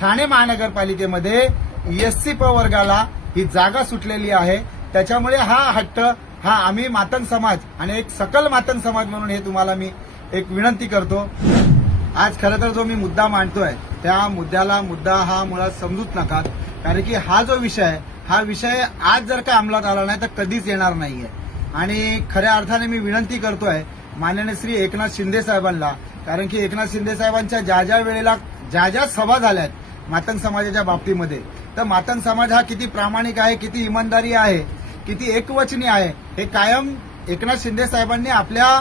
Thane महानगरपालिकेमध्ये SC वर्गाला ही जागा सुटलेली आहे। त्याच्यामुळे हा हट्ट हा आम्ही मातंग समाज आणि एक सकल मातंग समाज म्हणून हे तुम्हाला मी एक विनंती करतो। आज खरं तर जो मी मुद्दा मांडतोय त्या मुद्दा हा मुळात समजूच नका, कारण की हा जो विषय आहे हा विषय आज जर का अंमलात आला नाही तर कधीच येणार नाहीये। आणि खऱ्या अर्थाने मी विनंती करतोय माननीय श्री एकनाथ शिंदे साहेबांना, कारण की एकनाथ शिंदे साहेबांच्या ज्या वेळेला ज्या सभा झाल्यात मातंग समाजाच्या बाबतीमध्ये, तर मातंग समाज हा किती प्रामाणिक आहे, किती इमानदारी आहे, किती एकवचनी आहे हे कायम एकनाथ शिंदे साहेबांनी आपल्या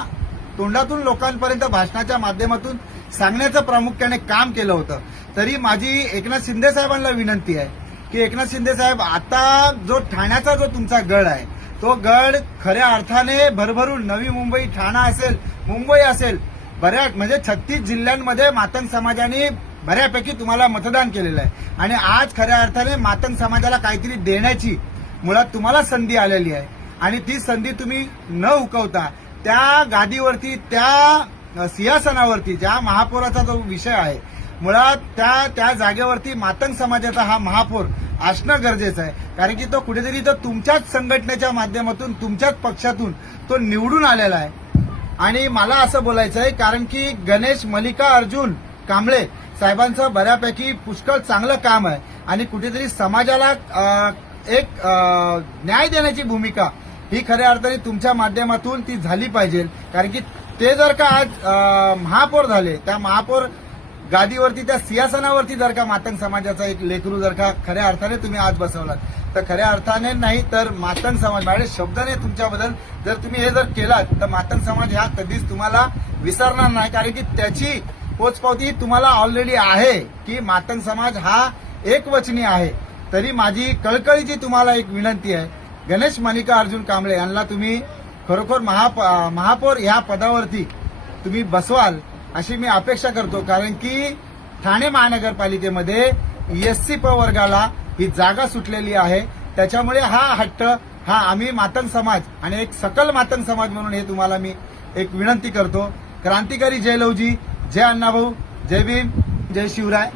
तोंडातून लोकांपर्यंत भाषणाच्या माध्यमातून सांगण्याचं प्रामुख्याने काम केलं होतं। तरी माझी एकनाथ शिंदे साहेबांना विनंती आहे की एकनाथ शिंदे साहेब, आता जो ठाण्याचा जो तुमचा गड आहे तो गड खऱ्या अर्थाने भरभरून नवी मुंबई, ठाणा असेल, मुंबई असेल, बऱ्याच म्हणजे 36 जिल्ह्यांमध्ये मातंग समाजाने बऱ्यापैकी तुम्हाला मतदान केलेलं आहे। आणि आज खऱ्या अर्थाने मातंग समाजाला काहीतरी देण्याची मुळात तुम्हाला संधी आलेली आहे आणि ती संधी तुम्ही न उकवता त्या गादीवरती, त्या सिंहासनावरती, ज्या महापौराचा जो विषय आहे मुळात त्या जागेवरती मातंग समाजाचा हा महापौर असणं गरजेचं आहे। कारण की तो कुठेतरी तो तुमच्याच संघटनेच्या माध्यमातून, तुमच्याच पक्षातून तो निवडून आलेला आहे। आणि मला असं बोलायचं आहे, कारण की गणेश मल्लिकार्जुन कांबळे साहेबांचं बऱ्यापैकी पुष्कळ चांगलं काम आहे आणि कुठेतरी समाजाला एक न्याय देण्याची भूमिका ही खऱ्या अर्थाने तुमच्या माध्यमातून ती झाली पाहिजे। कारण की ते जर का आज महापौर झाले, त्या महापौर गादीवरती, त्या सिंहासनावरती जर का मातंग समाजाचा एक लेकरू जर का खऱ्या अर्थाने तुम्ही आज बसवलात, तर खऱ्या अर्थाने नाही तर मातंग समाज, माझ्या शब्दाने तुमच्याबद्दल जर तुम्ही हे जर केलात तर मातंग समाज ह्या कधीच तुम्हाला विसरणार नाही। कारण की त्याची पोचपावती तुम्हाला ऑलरेडी आहे की मातंग समाज हा एकवचनी आहे। तरी माझी कळकळीची तुम्हाला एक विनंती आहे, गणेश मल्लिकार्जुन कांबळे यांना तुम्ही खरोखर महापौर ह्या पदावरती तुम्ही बसवाल अशी मी अपेक्षा करतो। कारण की ठाणे महानगरपालिकेमध्ये एससी वर्गाला ही जागा सुटलेली आहे। त्याच्यामुळे हा हट्ट हा आम्ही मातंग समाज आणि एक सकल मातंग समाज म्हणून हे तुम्हाला मी एक विनंती करतो। क्रांतिकारी जय लवजी, जय अण्णाभाऊ, जय भीम, जय शिवराय।